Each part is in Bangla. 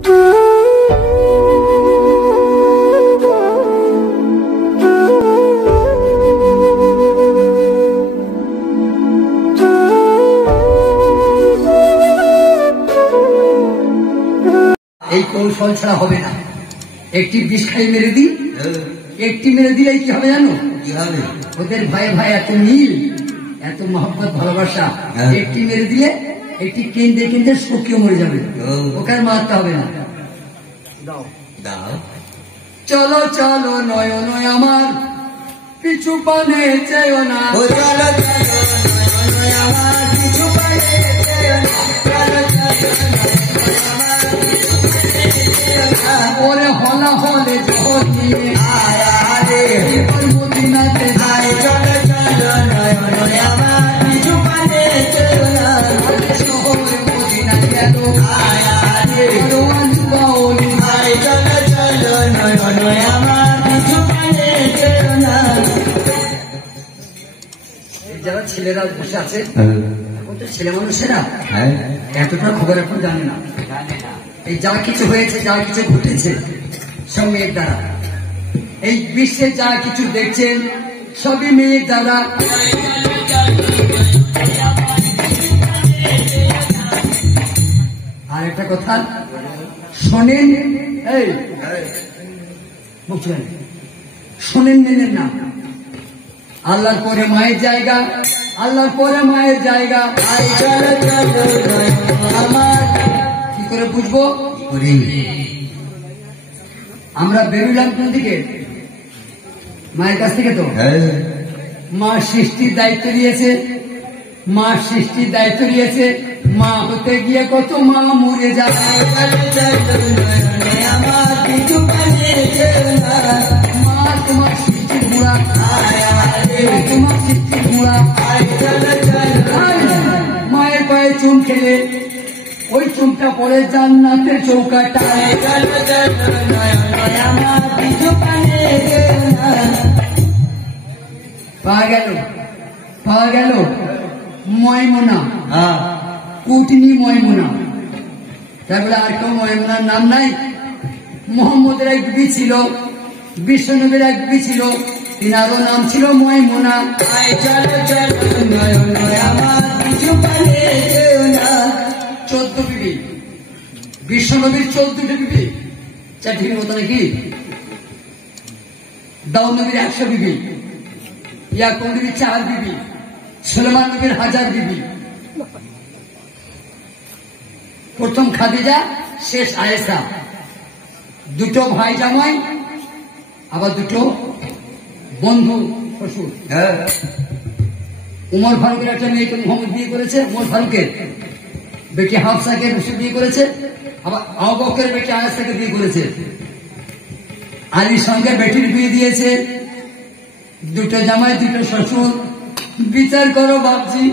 এই কৌশল ছাড়া হবে না। একটি বিষ খাই মেরে দিই, একটি মেরে দিলে কি হবে জানো? কি হবে? ওদের ভাই ভাই এত মিল, এত মহব্বত ভালোবাসা। একটি মেরে দিলে একটি কেন্দ্রে কেন্দ্রে শুকিয়ে মরে যাবে, ওকে আর মারতে হবে না। দাও দাও। চলো চলো নয়ন আমার পিছু পানে চেয়েও না, চলো চলো নয়ন আমার পিছু পানে চেয়েও না, ওরে হলা হলে জহর নিয়ে আরে মদিনাতে যাই, চলো চলো নয়ন আমার পিছু পানে চেয়েও না, শহরে মদিনা গেল আরে বাউলি ভাই, চলো চলো নয়ন আমার পিছু পানে চেয়েও না। যারা ছেলেরা বসে আছে এখন তো ছেলে মানুষেরা এতটা খবর এখন জানে না। এই যা কিছু হয়েছে, যা কিছু ঘটেছে সব মেয়ের দ্বারা। এই বিশ্বে যা কিছু দেখছেন সবই মেয়ের দ্বারা। আর একটা কথা শোনেন, এই বুঝলেন, শোনেন নেন না। আল্লাহর পরে মায়ের জায়গা, আল্লাহর পরে মায়ের জায়গা। আমার কি করে বুঝবো? আমরা বেরোলাম কোন দিকে? মায়ের কাছ থেকে। তো মা সৃষ্টির দায়িত্ব নিয়েছে, মা সৃষ্টির দায়িত্ব নিয়েছে। মা হতে গিয়ে কত মা মরে যায়। আমার কিছু মা তোমার সৃষ্টির গুঁড়া, তোমার সৃষ্টির গুঁড়া। মায়ের পায়ে চুন খেলে ওই চুনটা পড়ে জান্নাতের চৌকাটায়। পাওয়া গেল, পাওয়া গেল ময়মুনা, কুটনি ময়মুনা। তাই বলে আর কেউ ময়মুনার নাম নাই? মোহাম্মদের এক বিবি ছিল, বিশ্বনবীর এক বিবি ছিল, তিনারও নাম ছিল ময়মুনা। 14 বিবি, বিশ্বনবীর 14টি বিবি। চারটির মতো নাকি? দাউদ নবীর 100 বিবি, ইয়াকুব নবীর 4 বিবি, সুলেমান নবীর 1000 বিবি। প্রথম খাদিজা, শেষ আয়েশা। দুটো ভাই জামাই, আবার দুটো বন্ধু শ্বশুর। উমর ফারুকের একটা মেয়েকে মোহাম্মদ বিয়ে করেছে, উমর ফারুকের বেটি হাফসাকে বিয়ে করেছে, আবার আবু বকরের বেটি আয়েশাকে বিয়ে করেছে। আলীর সঙ্গে বেটির বিয়ে দিয়েছে। দুটো জামাই, দুটো শ্বশুর। বিচার করো বাপজি।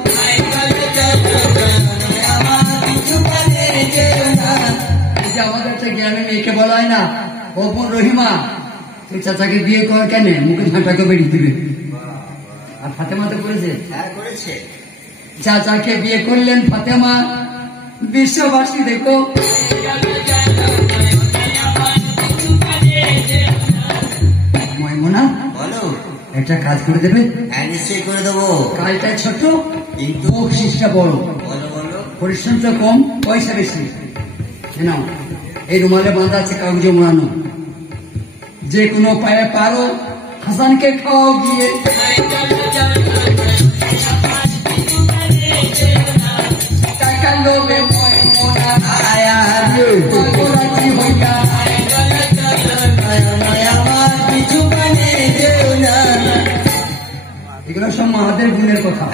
আমাদের একটা গ্রামে মেয়েকে বলা হয় না, ও বোন রহিমা তুই চাচাকে বিয়ে কর কেন? মুখে ঝাঁটাকে বেরিয়ে দিবে। আর ফাতেমা তো করেছে, চাচাকে বিয়ে করলেন ফাতেমা। বিশ্ববাসী দেখো ময়মুনা বলো একটা কাজ করে দেবে? নিশ্চয়ই করে দেবো। কাজটা ছোট কিন্তু বকশিসটা বড়। পরিশ্রমটা কম, পয়সা বেশি। নাও এই রুমালে বাঁধা আছে কাগজে মোড়ানো। যে কোনো পায়ে পারো হাসানকে খাওয়াও গিয়ে। টাকা লোভে ময়মুনা আয়া রাজি হইয়া, এগুলো সব মাহাদের গুণের কথা।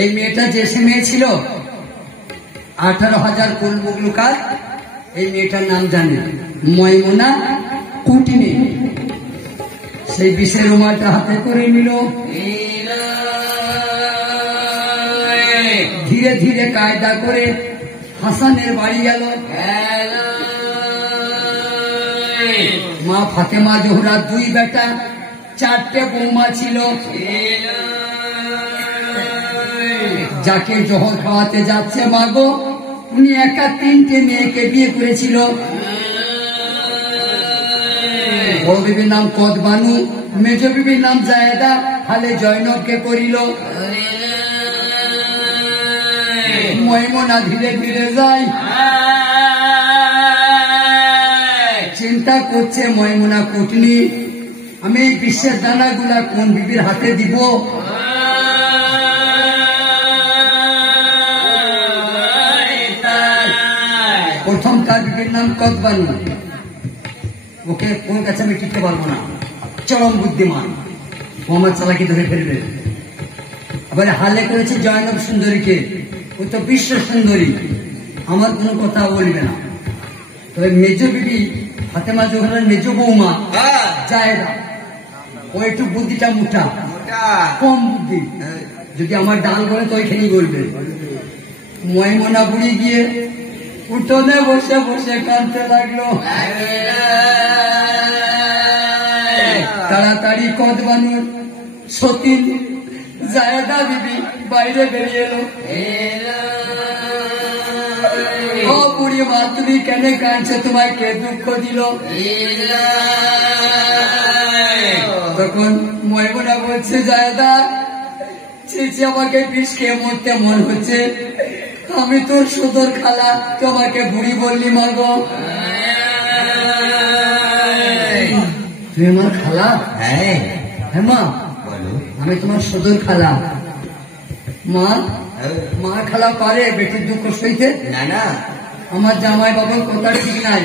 এই মেয়েটা যে সে মেয়ে ছিল 18,000 কোন মুগলুকার। এই মেয়েটার নাম জানে ময়মুনা কুটিনি। সেই বিষের রুমালটা হাতে করে নিল, ধীরে ধীরে কায়দা করে হাসানের বাড়ি গেল। মা ফাতেমা জোহরা 2 বেটা, 4টে বৌমা ছিল। যাকে জোহর খাওয়াতে যাচ্ছে মাগো উনি একা 3টে মেয়েকে বিয়ে করেছিল। বড় বিবির নাম কদবানু, মেজ বিবির নাম জায়েদা, হালে জয়নবকে করিল। ময়মনা ধীরে ধীরে যায়, চিন্তা করছে ময়মনা কুটনি, আমি এই বিশ্বের দানাগুলা কোন বিবির হাতে দিব। প্রথম তার বিবির নাম কদবানু, ওকে কোন কাছে আমি টিকতে পারবো না, চরম বুদ্ধিমান, ও আমার চালাকি ধরে ফেলবে। আবার হালে করেছে জয়নব সুন্দরীকে, ও তো বিশ্ব সুন্দরী, আমার কোনো কথা বলবে না। তবে মেজ বিবি ফাতেমা জোহরার মেজ বৌমা জায়েদা, ও একটু বুদ্ধিটা মোটা, কম বুদ্ধি, যদি আমার ডাল বলে তো ওইখানেই বলবে। ময়মনা বুড়ি গিয়ে উঠোনে বসে বসে কাঁদতে লাগলো। তাড়াতাড়ি কদবানুর সতীন জায়েদা বিবি বাইরে বেরিয়ে এলো। ও বুড়ি মা, তুমি কেন কাঁদছো, তোমায় কে দুঃখ দিল? তখন ময়মনা বলছে, জায়েদা ছিছি, আমাকে বিষ খেয়ে মরতে মন হচ্ছে, আমি তোর সুদর খালা, তোমাকে বুড়ি বললি মা গো। তুমি আমার খালা? হ্যাঁ মা, আমি তোমার সুদর খালা। মা, মা খালা পারে বেটির দুঃখ সইতে? না, আমার জামাই বাবার কথা ঠিক নাই।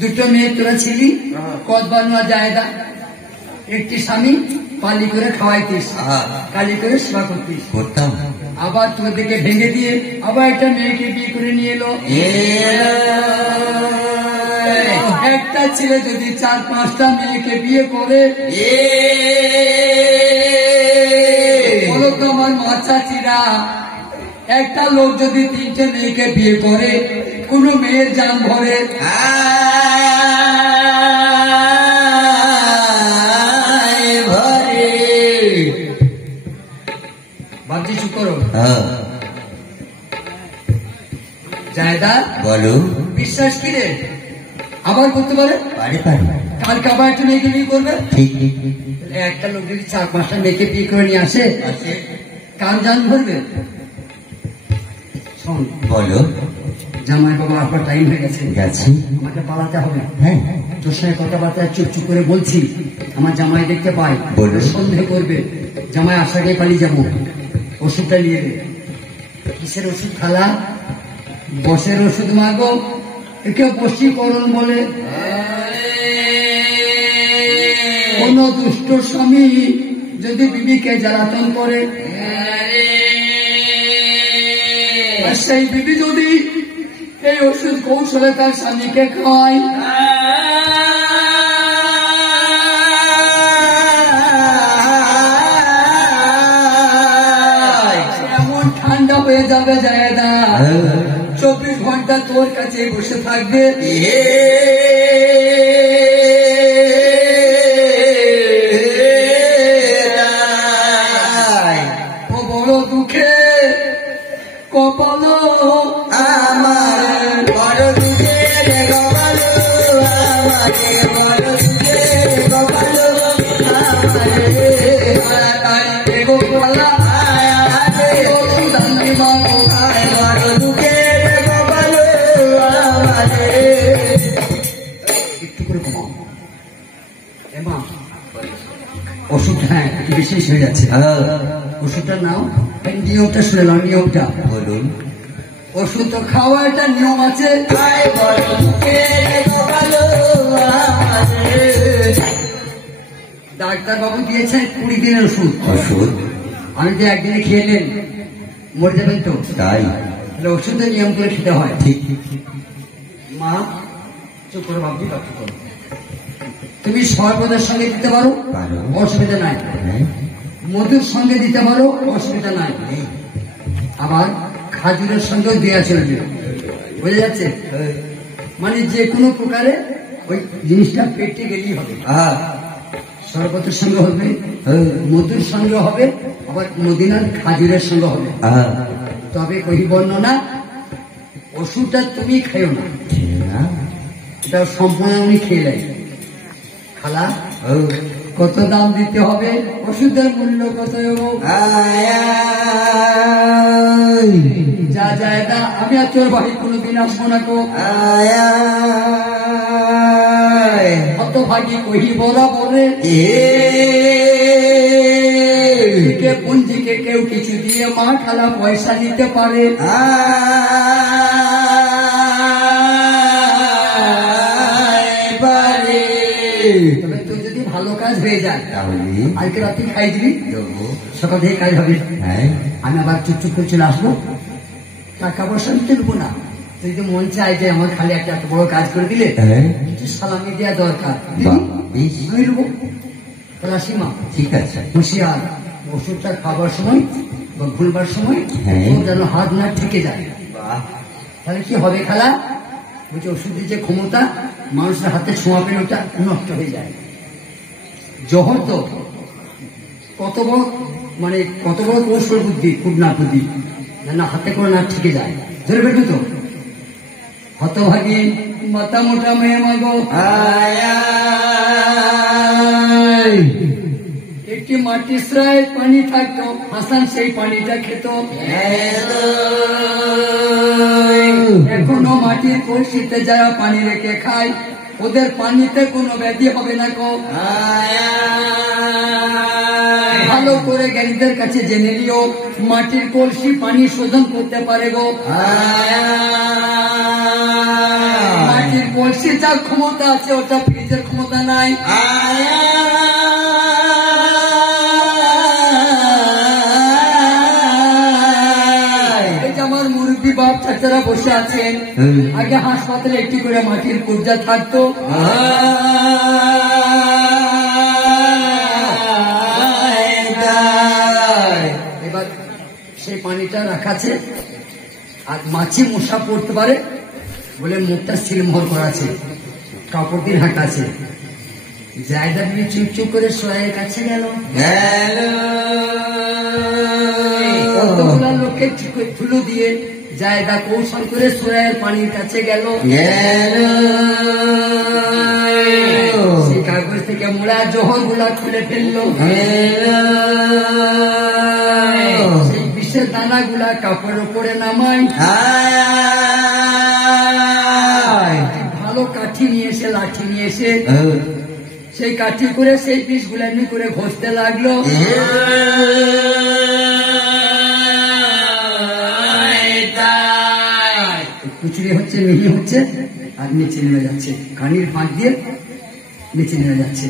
2টো মেয়ে তোরা ছিলি, কদবানু আর জায়েদা, একটি স্বামী পালি করে খাওয়াইতিস, কালি করে সেবা করতিস, আবার তোদেরকে ভেঙে দিয়ে আবার একটা মেয়েকে বিয়ে করে নিয়ে এলো। একটা ছেলে যদি 4-5টা মেয়েকে বিয়ে করে, বলো তো আমার মাছাচিরা, একটা লোক যদি 3টে মেয়েকে বিয়ে করে, কোন মেয়ের জান ভরে? ভাবছি চুপ করো। জায়েদা বলো, বিশ্বাস কি রে? আবার করতে পারে, কালকে আবার একটা মেয়েকে বিয়ে করবে। একটা লোক যদি 4-5টা মেয়েকে বিয়ে করে নিয়ে আসে, কার জান ভরবে? শোন, বলো। জামাই বাবা আপনার টাইম হয়ে গেছে, আমাকে পালাতে হবে। হ্যাঁ, তোর সঙ্গে কথাবার্তা চুপ চুপ করে বলছি, আমার জামাই দেখতে পাই, সন্দেহ করবে, জামাই আসাকে পালিয়ে যাবো। ওষুধটা নিয়ে দে। কিসের ওষুধ খালা? বসের ওষুধ মাগো, একে বশীকরণ বলে। কোন দুষ্ট স্বামী যদি বিবিকে জ্বালাতন করে, আর সেই বিবি যদি এই ওষুধ কৌশলে তার স্বামীকে খাওয়ায়, এমন ঠান্ডা হয়ে যাবে জায়েদা, 24 ঘন্টা তোর কাছে বসে থাকবে। ও বড় দুঃখে কপাল আমার, বড় দুঃখে কপাল আমার, বড় দুঃখে কপাল ওষুধ। হ্যাঁ, বিশেষ হয়ে যাচ্ছে, ওষুধটা নাও। নিয়মটা শুনে নাও, নিয়মটা বলুন। ওষুধ তো খাওয়া একটা নিয়ম আছে। ডাক্তার বাবু দিয়েছে 20 দিনের ওষুধ। আমি যে একদিনে খেয়ে নেন, মরে যাবেন তো, তাই ওষুধের নিয়ম করে খেতে হয়। ঠিক। মা চুপ করে ভাবছি, তুমি শরবতের সঙ্গে দিতে পারো, অসুবিধা নাই। মধুর সঙ্গে দিতে পারো, অসুবিধা নাই। আবার খাজুরের সঙ্গেও দেওয়া চলবে, বোঝা যাচ্ছে? মানে যে কোনো প্রকারে ওই জিনিসটা পেটে গেলেই হবে। শরবতের সঙ্গে হবে, মধুর সঙ্গে হবে, আবার মদিনার খাজুরের সঙ্গে হবে। তবে ওই বর্ণনা ওষুধটা তুমি খাইও না, এটা সম্পূর্ণ আমি খেয়ে নেই। খালা কত দাম দিতে হবে? ওষুধের মূল্য কত? যা যায় না, আমি আর তোর বাড়ি কোনোদিন আসবো না। তো হতভাগী কহি বলা বলে পুঞ্জিকে কেউ কিছু দিয়ে মা খালা পয়সা দিতে পারে। তবে তোর যদি ভালো কাজ হয়ে যায় আজকে রাত্রি খাই দিবি, সকাল থেকে কাজ হবে। আমি আবার চুপচুপ করে চলে আসবো, টাকা পয়সা আমি তুলবো না। তুই যদি মন চাই যে আমার খালি একটা এত বড় কাজ করে দিলে কিছু সালামি দেওয়া দরকার, আমি নেবো। তাহলে আসি মা। ঠিক আছে, হুঁশিয়ার। ওষুধটা খাবার সময় বা ভুলবার সময় যেন হাত না ঠেকে যায়। তাহলে কি হবে খালা? বলছে ওষুধের যে ক্ষমতা মানুষের হাতে ছোঁয়া পেলে ওটা নষ্ট হয়ে যায়। জহর তো কত বড়, মানে কত বড় কৌশল বুদ্ধি, খুব না বুদ্ধি না হাতে করে না ঠেকে যায়। ধরে বেটু তো হতভাগী মাথা মোটা মেয়ে মাগো, একটি মাটির স্রায় পানি থাকতো, হাসান সেই পানিটা খেত। এখনো মাটির কলসিতে যারা পানি রেখে খায় ওদের পানিতে কোনো ব্যাধি হবে না গো। ভালো করে জ্ঞানীদের কাছে জেনে নিও, মাটির কলসি পানি শোধন করতে পারে গো। মাটির কলসি যার ক্ষমতা আছে ওটা ফ্রিজের ক্ষমতা নাই। আমার মুরব্বী বাপ চাচারা বসে আছেন, আগে হাসপাতালে একটি করে মাটির কবজা থাকতো। এবার সেই পানিটা রাখা আছে, আর মাছি মশা পড়তে পারে বলে মুখটা সিলমোহর করা আছে, কাপড় দিয়ে ঢাকা আছে। জায়গা দিয়ে চুপ চুপ করে সোয়ের কাছে গেল, কতগুলা লোককে ধুলো দিয়ে জায়গা কৌশল করে সোয়ের পানির কাছে গেল। সেই কাগজ থেকে মোড়া জহর গুলা খুলে ফেললো, সেই বিষের দানা গুলা কাপড়ের উপরে নামায়। ভালো কাঠি নিয়ে এসে, লাঠি নিয়ে এসে সেই কাঠি করে সেই পিস গুলা এমনি করে ঘষতে লাগলো। কুচুরি হচ্ছে, মিহি হচ্ছে, আর নিচে নেমে যাচ্ছে, কানির ফাঁক দিয়ে নিচে নেমে যাচ্ছে।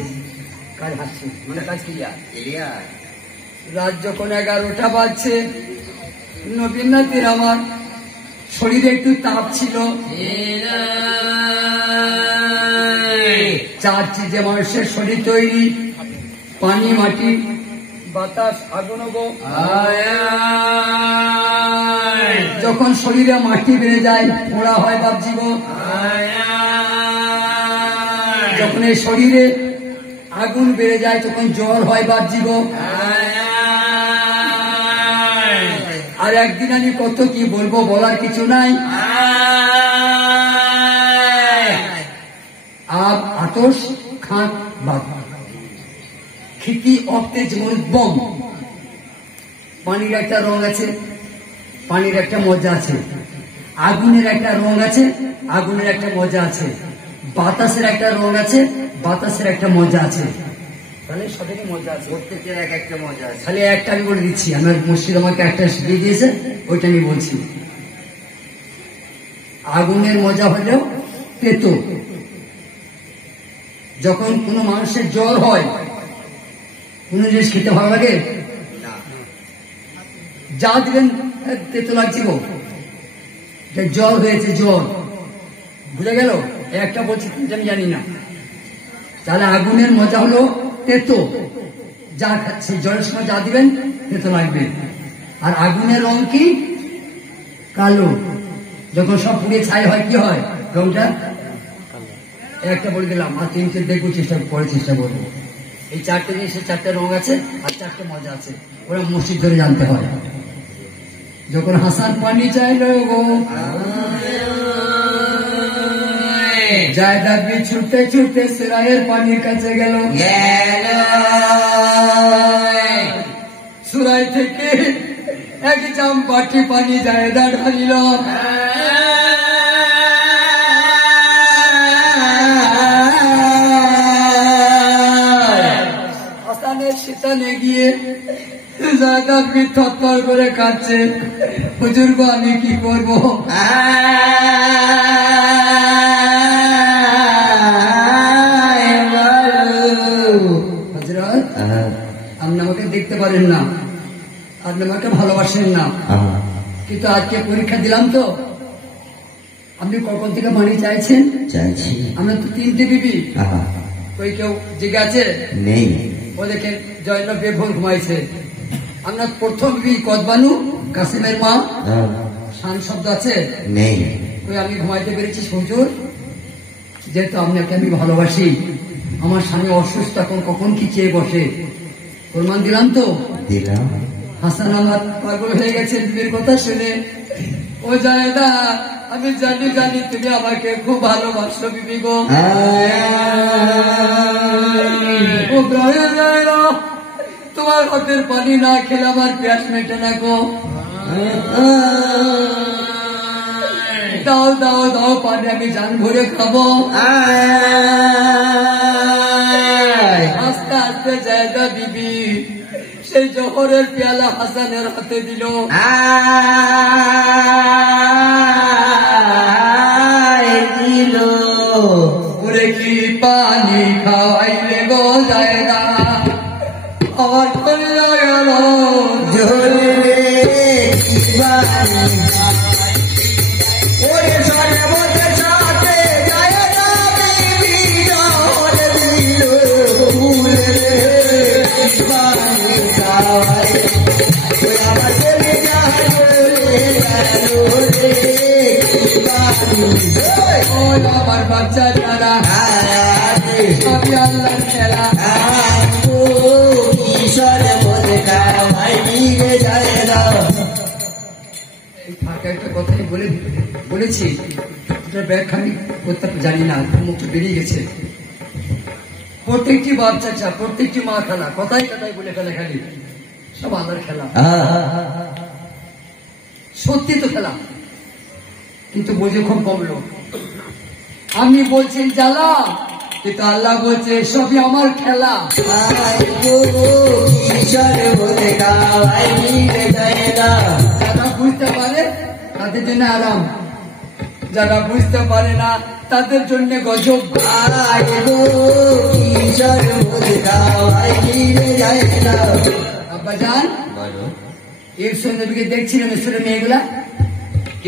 কাজ হাসছে, মানে কাজ ক্লিয়ার। রাত যখন 11টা বাজছে, নবীন নাতির আমার শরীরে একটু তাপ ছিল। চার চিজে মানুষের শরীর তৈরি, পানি, মাটি, বাতাস, আগুন। যখন শরীরে মাটি বেড়ে যায় পোড়া হয় বাপজি গো। যখন এই শরীরে আগুন বেড়ে যায় তখন জ্বর হয় বাপজি গো। আর একদিন আমি কত কি বলবো, বলার কিছু নাই। আব আতস খাঁক বাপ খিতি অতেজ বম। পানির একটা রং আছে, পানির একটা মজা আছে। আগুনের একটা রং আছে, আগুনের একটা মজা আছে। বাতাসের একটা রং আছে, বাতাসের একটা মজা আছে। তাহলে সবারই মজা আছে, প্রত্যেকের এক একটা মজা আছে। খালি একটা আমি বলে দিচ্ছি, আমার মুর্শিদ আমাকে একটা শিখিয়ে দিয়েছে, ওইটা আমি বলছি। আগুনের মজা হলেও তেতো। যখন কোনো মানুষের জ্বর হয়, কোন জিনিস খেতে ভালো লাগে? যা দিবেন তেতো লাগছে গো, জ্বর হয়েছে, জ্বর বুঝে গেল। একটা বলছি আমি জানি না। তাহলে আগুনের মজা হলো তেতো, যা সেই জ্বরের সময় যা দিবেন তেতো লাগবে। আর আগুনের রং কি? কালো। যখন সব পুড়ে ছাই হয় কি হয় রংটা? একটা বলে দিলাম, আর তিনটে দেখবো, চেষ্টা করে চেষ্টা করবো। এই চারটে জিনিসের চারটে রং আছে আর চারটে মজা আছে, ওরা মসজিদ ধরে জানতে হয়। যখন হাসান পানি চাইল গো জায়দা বি ছুটতে ছুটতে সুরাইয়ের পানির কাছে গেল। সুরাই থেকে এক জাম বাটি পানি জায়দা ঢালিল। হাসানের শীতানে গিয়ে জায়দা বি থরথর করে কাঁদছে। হুজুর গো, আমি কি করবো? হযরত, আপনি আমাকে দেখতে পারেন না, আপনি আমাকে ভালোবাসেন না, কিন্তু আজকে পরীক্ষা দিলাম তো, আপনি কখন থেকে পানি চাইছেন? চাইছি। আমরা তো 3টে বিবি, ওই কেউ জেগে আছে নেই। ও দেখেন জয়নব বেভোর ঘুমাইছে। আমরা প্রথম বিবি কদবানু কাসিমের মা, শান শব্দ আছে নেই। ওই আমি ঘুমাইতে পেরেছি। হুজুর, যেহেতু আপনাকে আমি ভালোবাসি, আমার স্বামী অসুস্থ, এখন কখন কি চেয়ে বসে, প্রমাণ দিলাম তো। দিলাম। হাসান আমার পাগল হয়ে গেছে বিবির কথা শুনে। ও জায়দা, আমি জানি জানি তুমি আমাকে খুব ভালোবাসো বিবি গো। ও জায়দা, তোমার হাতের পানি না খেলে আমার পেট মেটে না গো। দাও দাও দাও পানি, আমি জান ভরে খাবো। আস্তে আস্তে জায়দা বিবি সেই জহরের পেয়ালা হাসানের হাতে দিল। ওরে কি পানি খাওয়াইলে গো জায়দা, আমার চলে গেল জলে ওরে সর্বদের সাথে যায় না বিবি জল দিল ফুলে পানি খাওয়াই। ওই আমার চলে যায় আমার বাচ্চা যারা আমি আল্লাহর খেলা। একটা কথাই বলেছি, ব্যাখ্যা আমি করতে জানি না, মুখে বেরিয়ে গেছে। প্রত্যেকটি বাচ্চা চা, প্রত্যেকটি মা খেলা, কথাই কথাই বলে ফেলে খালি সব আল্লাহর খেলা। সত্যি তো খেলা, কিন্তু বোঝে খুব কম লোক। আমি বলছি জ্বালা, কিন্তু আল্লাহ বলছে সবই আমার খেলা। যারা বুঝতে পারে তাদের জন্য আরাম, যারা বুঝতে পারে না তাদের জন্য গজব। আব্বা জান, ঈশ্বর নবীকে দেখছিলেন, ঈশ্বরের মেয়েগুলা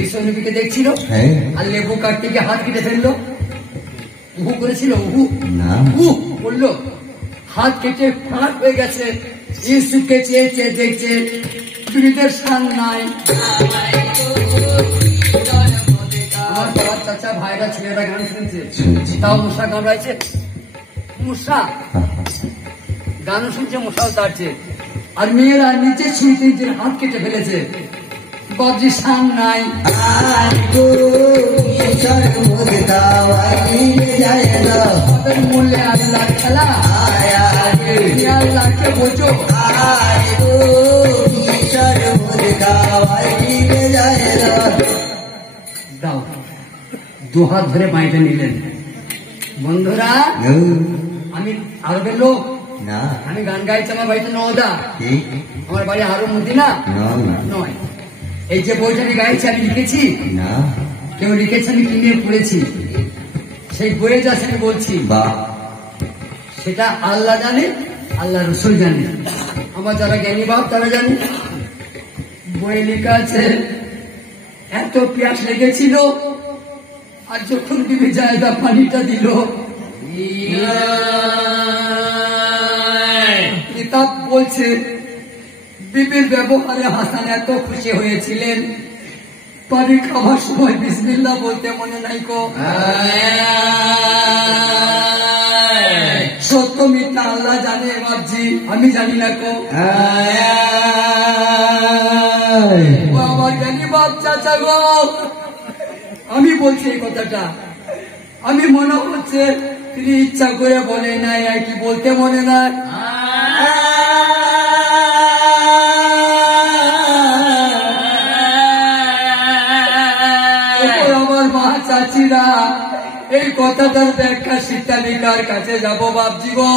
ঈশ্বর নবীকে দেখছিল, আর লেবু কাটতে গিয়ে হাত কেটে ফেললো। উহু করেছিল, উহু উহু বললো, হাত কেটে ফাঁক হয়ে গেছে। ইউসুফকে চেয়ে চেয়ে দেখছে, পীড়িতের স্থান নাই। আমার বাবার চাচা ভাইরা ছেলেরা গান শুনছে, তাও মশা কামড়াইছে। মশা গানও শুনছে, মশাও তাড়ছে। আর মেয়েরা নিচে ছুঁইতে নিজের হাত কেটে ফেলেছে, বাজি স্থান নাই। মূল্যে আল্লাহর খেলা, আল্লাহকে বোঝো। দাও, দুহাত ধরে মাইটা নিলেন। বন্ধুরা, আমি আরবের লোক না, আমি গান গাইছি। আমার বাড়িতে নওদা, আমার বাড়ি আরব মদিনা নয়। এই যে বইটা আমি গাইছি, আমি লিখেছি না, কেউ লিখেছে, আমি কিনে পড়েছি। সেই বইয়ে যা আমি বলছি, সেটা আল্লাহ জানে, আল্লাহ রসুল জানে, আমার যারা জ্ঞানী বাপ তারা জানে। বইয়ে লেখা আছে, এত পিয়াস লেগেছিল, আর যখন বিবি জায়দা পানিটা দিল, কিতাব বলছে বিবির ব্যবহারে হাসান এত খুশি হয়েছিলেন, পানি খাওয়ার সময় বিসমিল্লাহ বলতে মনে নাই গো। সত্য মিথ্যা আল্লাহ জানে বাবজি, আমি জানি না গো। আমার জ্ঞানী বাপ চাচা গো, আমি বলছি এই কথাটা। আমি মনে হচ্ছে তিনি ইচ্ছা করে বলে নাই, আর কি বলতে মনে নাই। আমার মা চাচিরা, এই কথাটার ব্যাখ্যা শিক্ষালিকার কাছে যাব বাপজি গো।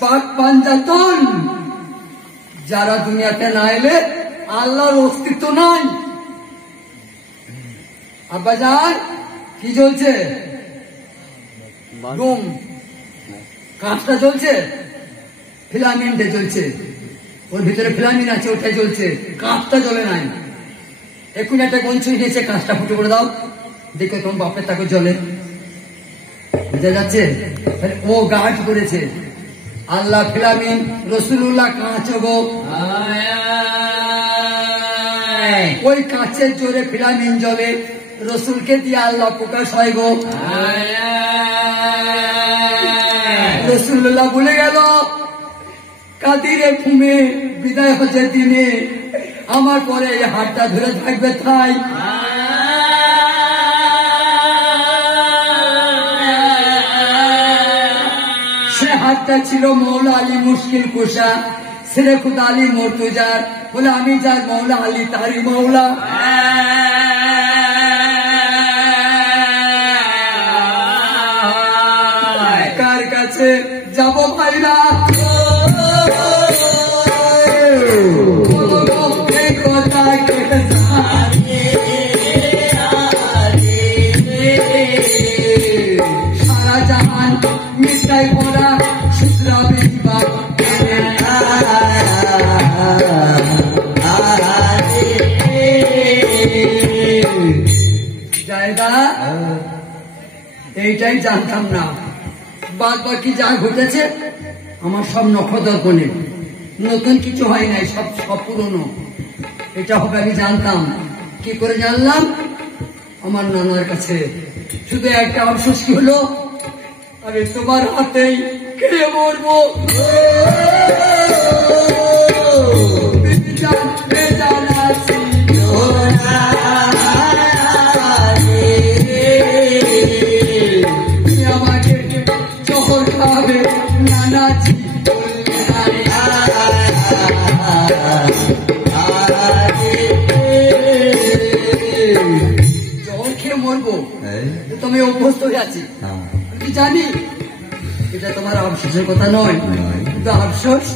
পাক পাঞ্জাতন যারা দুনিয়াতে না এলে আল্লাহর অস্তিত্ব নাই। আব্বাজান কি জ্বলছে? রুম কাঁচটা জ্বলছে, ফিলামেন্টে জ্বলছে, ওর ভিতরে ফিলামিন আছে, ওটাই জ্বলছে, কাঁচটা জ্বলে নাই। এখন একটা গঞ্চি নিয়েছে, কাঁচটা ফুটে করে দাও, দেখো তোমার বাপের তাকে জ্বলে। বুঝা যাচ্ছে? ও গাছ করেছে, আল্লাহ ফিলামিন, রসুল্লাহ কাঁচ গো। ওই কাঁচের জোরে ফিলামিন জ্বলে, রসুলকে দিয়ে আল্লাহ প্রকাশ হয় গো। রসুল্লাহ ভুলে গেল কাদিরে ফুমে বিদায় হচ্ছে দিনে, আমার পরে এই হাতটা ধরে থাকবে তাই। সে হাতটা ছিল মৌলা আলী মুশকিল কুশা, সেরে খুদা আলী মর্তুজার, বলে আমি যার মৌলা আলী তারই মৌলা। কার কাছে যাব ভাইরা? কথা সারা জাহান মিটাই পড়া শুধরাবে জীবন। জায়গা এইটাই জানতাম না, বাদ বাকি যা ঘটেছে আমার সব নখদর্পণে, নতুন কিছু হয় নাই, সব সব পুরনো। এটা হবে আমি জানতাম। কি করে জানলাম? আমার নানার কাছে। শুধু একটা আফসোস কি হলো, আরে তোমার হাতেই খেয়ে মরবো। আমাকে জহর খাবে নানাজি, জল খেয়ে মরবো, তুমি অভ্যস্ত হয়ে আছি। আমি জানি এটা তোমার আফসোসের কথা নয়, কিন্তু আফসোস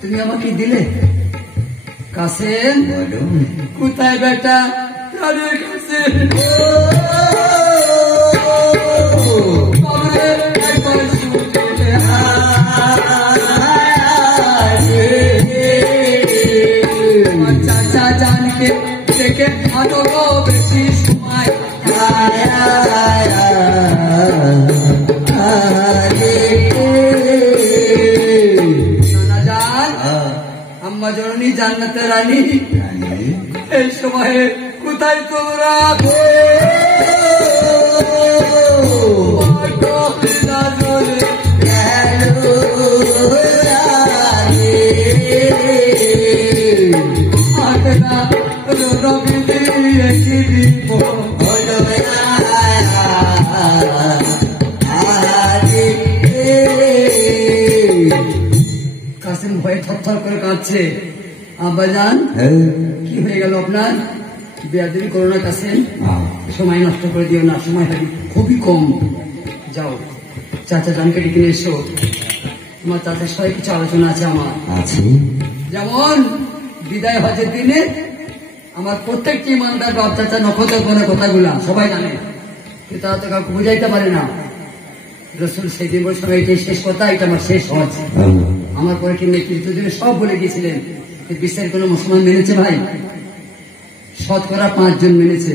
তুমি আমাকে দিলে। কাসেম কোথায় বেটা? কাসেম চাচা জানকে দেখে আটো বেশি সময় আম্মা জননী জান্নাতে রানী, এই সময়ে কোথায় তোমরা? কাসেম ভয়ে থরথর করে কাঁদছে। আব্বাজান কি হয়ে গেল আপনার? বেয়াদবি করো না কাসেম, সময় নষ্ট করে দিও না, সময় খুবই কম। যাও চাচা জানকে ডেকে নিয়ে এসো, তোমার চাচার সবাই কিছু আলোচনা আছে আমার। যেমন বিদায় হজের দিনে আমার প্রত্যেকটি ইমানদার বাপ চাচা নক্ষত্র কথাগুলা সবাই জানে, কিন্তু তারা তো কাউকে বুঝাইতে পারে না। রসুল সেই দিন বলছিলাম এইটাই শেষ কথা, এটা আমার শেষ হজ। আমার পরে কি নেতৃত্ব দিনে সব বলে গিয়েছিলেন, বিশ্বের কোন মুসলমান মেনেছে ভাই? 5% মেনেছে,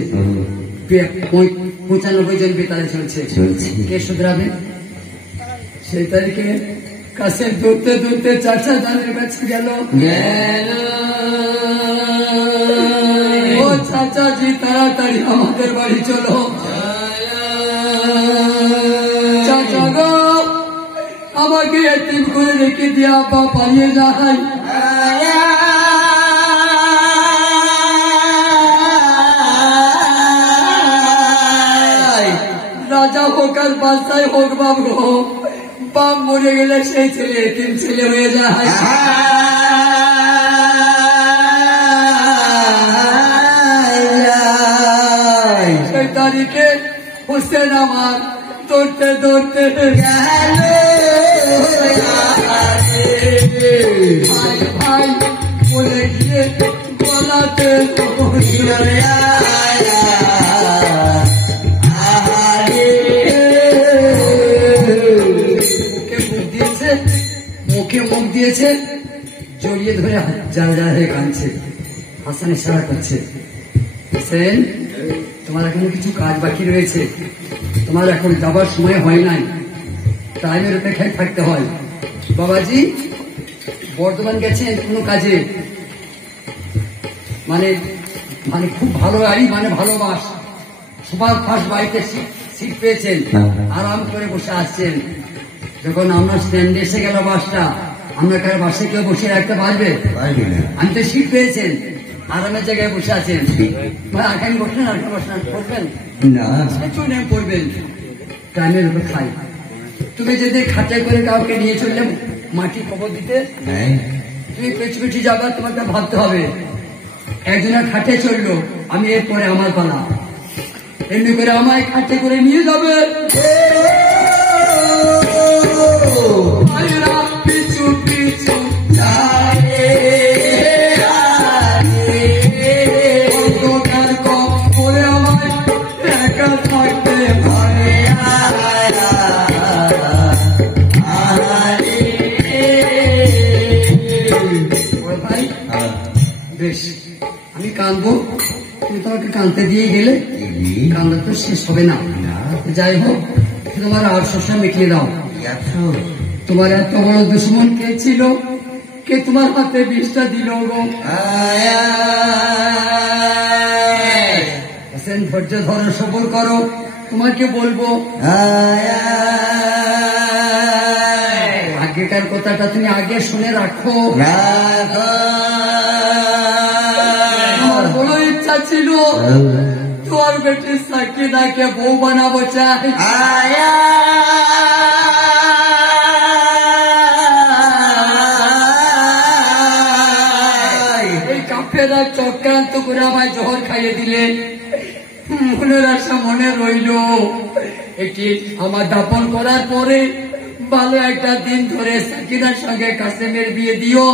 95 জন বেতারে চলছে। কে শুধরাবে? সেই তারিখে কাছে দৌড়তে দৌড়তে চাচা জানের কাছে গেল। ও চাচাজি তাড়াতাড়ি আমাদের বাড়ি চলো। চাচা গো আমাকে এতিম করে রেখে দিয়ে আব্বা পালিয়ে যায়। বাপ গো, বাপ মরে গেলে সেই ছেলে এতিম ছেলে হয়ে যায়। সেই তারিখে হোসেন আমার দৌড়তে দৌড়তে গেল, ভাই ভাই বলে গিয়ে গলাতে মুখে মুখ দিয়েছে, জড়িয়ে ধরে যারা যারা হয়ে কাঁদছে। হাসান ইশারা করছে, হোসেন তোমার এখনো কিছু কাজ বাকি রয়েছে, তোমার এখন যাবার সময় হয় নাই, টাইমের অপেক্ষায় থাকতে হয়। বাবাজি বর্ধমান গেছেন কোনো কাজে, মানে মানে খুব ভালো গাড়ি, মানে ভালোবাস, সবার ফার্স্ট বাড়িতে সিট পেয়েছেন, আরাম করে বসে আসছেন। যখন আপনার স্ট্যান্ডে এসে গেল বাসটা, আপনার কাছে বাসে কেউ বসে রাখতে পারবে? আমি তো সিট পেয়েছেন, আরামের জায়গায় বসে আছেন, আগামী বসলেন আর বসলেন পড়বেন না, নেই পড়বেন, টাইমের উপর খাই। তুমি যদি খাঁচাই করে কাউকে নিয়ে চললে মাটি কবর দিতে, তুমি পেছু পেছু যাবা, তোমাকে ভাবতে হবে একজনের খাটে চললো, আমি এরপরে আমার পালা, এমনি করে আমায় খাটে করে নিয়ে যাবে। পিছু পিছু করে আমায় একা থাকতে ভাই বেশ, আমি কাঁদবো, তুমি তোমাকে কাঁদতে দিয়ে গেলে কান্না তো শেষ হবে না। যাই হোক, তোমার 800 মিটিয়ে দাও। তোমার এত বড় দুশ্মন কে ছিল, কে তোমার হাতে বিষটা দিল গো? হোসেন ধৈর্য ধরো, সবর করো, তোমাকে বলবো। আগেকার কথাটা তুমি আগে শুনে রাখো। আমার বড় ইচ্ছা ছিল তোমার বেটি সাকিনাকে বউ বানাবো চাই। এই কাফেরা চক্রান্ত করে আমায় জহর খাইয়ে দিলে, মনের আশা মনে রইল, এটি আমার দাপন করার পরে ভালো একটা দিন ধরে সাকিনার সঙ্গে কাসেমের বিয়ে দিও।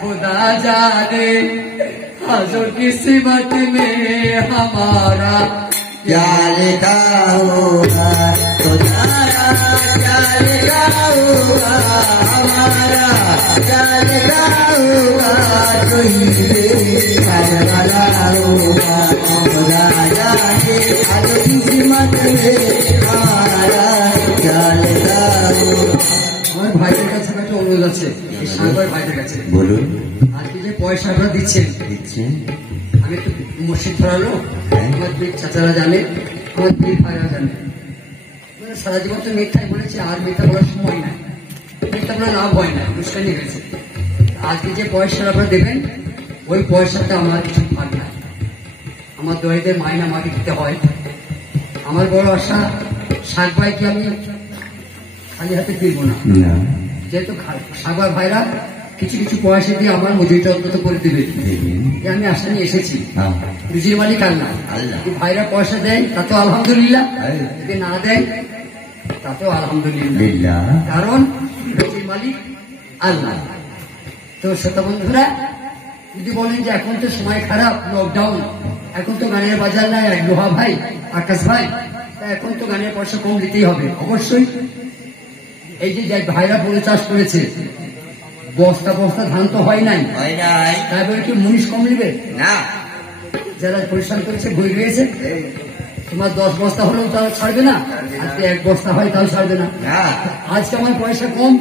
खुदा जाने हज़र किस्मत में हमारा क्या लिखा होगा, खुदा क्या लिखा होगा, हमारा क्या लिखा होगा, कोई वाला होगा। खुदा जाने हज़र किस्मत में हमारा क्या लिखा होगा। আমার ভাইদের কাছে একটা অনুরোধ আছে, সাগর ভাইদের কাছে বলুন, আজকে যে পয়সাটা দিচ্ছেন, আমি তো মসজিদ ধরালো, আমার দুই চাচারা জানে, আমার দুই ভাইরা জানে, সারা জীবন তো মিথ্যাই বলেছে, আর মিথ্যা বলার সময় নাই, মিথ্যা বলে লাভ হয় না, অনুষ্ঠানই হয়েছে। আজকে যে পয়সাটা আপনারা দেবেন, ওই পয়সাটা আমার কিছু ভাগ নাই, আমার দোয়াইদের মাইনা আমাকে দিতে হয়। আমার বড় আশা, শাক ভাইকে আমি খালি হাতে ফিরবো না, যেহেতু সাগর ভাইরা কিছু কিছু পয়সা দিয়ে আমার মজুরিটা অন্তত করে দেবে, আমি আশা নিয়ে এসেছি। রুজির মালিক আল্লাহ, ভাইরা পয়সা দেয় তাতেও আলহামদুলিল্লাহ, যদি না দেয় তাতেও আলহামদুলিল্লাহ, কারণ রুজির মালিক আল্লাহ। তো শ্রোতা বন্ধুরা, যদি বলেন যে এখন তো সময় খারাপ, লকডাউন, এখন তো গানের বাজার নাই, লোহা ভাই, আকাশ ভাই, তা এখন তো গানের পয়সা কম দিতেই হবে। অবশ্যই এই যে ভাইরা বলে চাষ করেছে, বস্তা বস্তা ধান তো হয় নাই, তারপরে কি মুনিশ কম নেবে না? যারা পরিশ্রম করেছে, বই রয়েছে, তোমার 10 বস্তা হলেও তাও ছাড়বে না, আজকে 1 বস্তা হয় তাও ছাড়বে না। আজকে আমার পয়সা কম,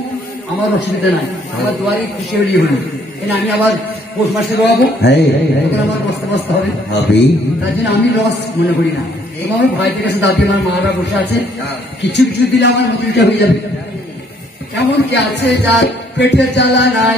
আমার অসুবিধা নাই, আমার দুয়ারে খুশি হলেই হলো, কিন্তু আমি আবার পৌষ মাসে রোয়াবো, আমার বস্তা বস্তা হবে, তার জন্য আমি লস মনে করি না। এবং আমার ভাইদের কাছে দাদি, আমার মারা বসে আছে, কিছু কিছু দিলে আমার মজুরিটা হয়ে যাবে। কেমন কি আছে যার পেটের জ্বালা নাই,